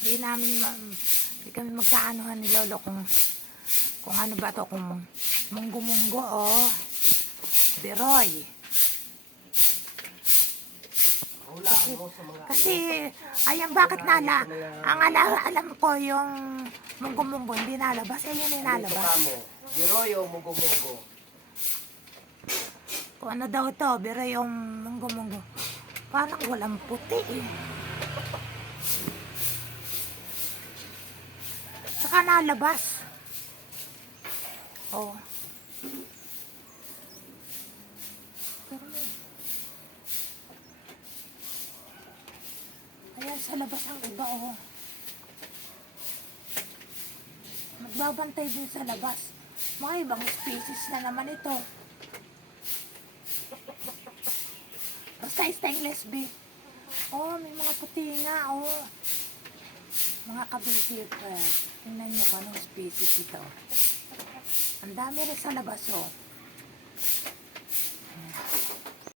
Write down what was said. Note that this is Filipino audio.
Hindi namin, hindi kami magkaanuhan ni Lolo kung, kung ano ba to, kung munggo-munggo o beroy. Mo sa mga Kasi, ayan, bakit nala? Ang ala, alam ko yung munggo-munggo, hindi nalabas. Eh, yun yung Ano nalabas. pa mo? Biroyo, mugo-mugo. Kung ano daw to, beroy yung munggo-munggo. Parang walang puti eh. Saka nalabas. Oh. Ayan, sa labas ang iba, oh. Magbabantay din sa labas. Mga ibang species na naman ito. Basta stainless be. Oh, may mga puti nga, oh. Mga eh. Tingnan nyo kung anong species ito. Ang dami rin sa labas, oh.